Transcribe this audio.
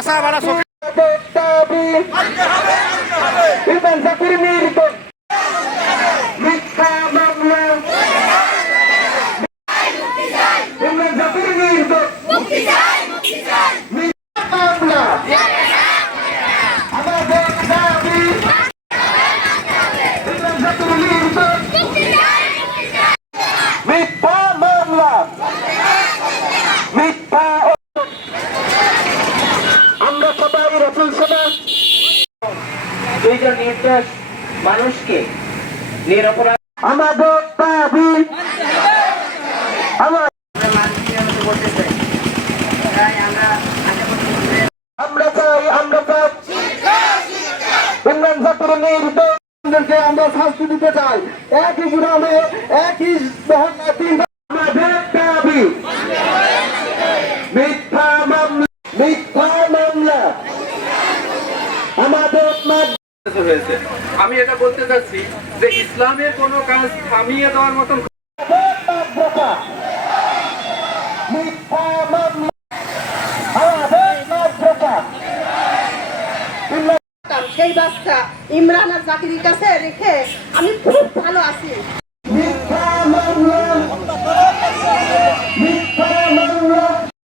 চাষা বাড়া দুইজন নির্দোষ মানুষকে নিরপরাধ আমাদের দাবি আমরা চাই ইমরান জাকির নির্দোষকে আমরা শাস্তি দিতে চাই। একই গ্রামে একই আমাদের দাবি মিথ্যা মামলা আমাদের হয়েছে। আমি এটা বলতে চাচ্ছি যে ইসলামের কোনো কাজ থামিয়ে দেওয়ার মতন সেই বাচ্চা ইমরান আর জাকিরের কাছে রেখে আমি খুব ভালো আছি।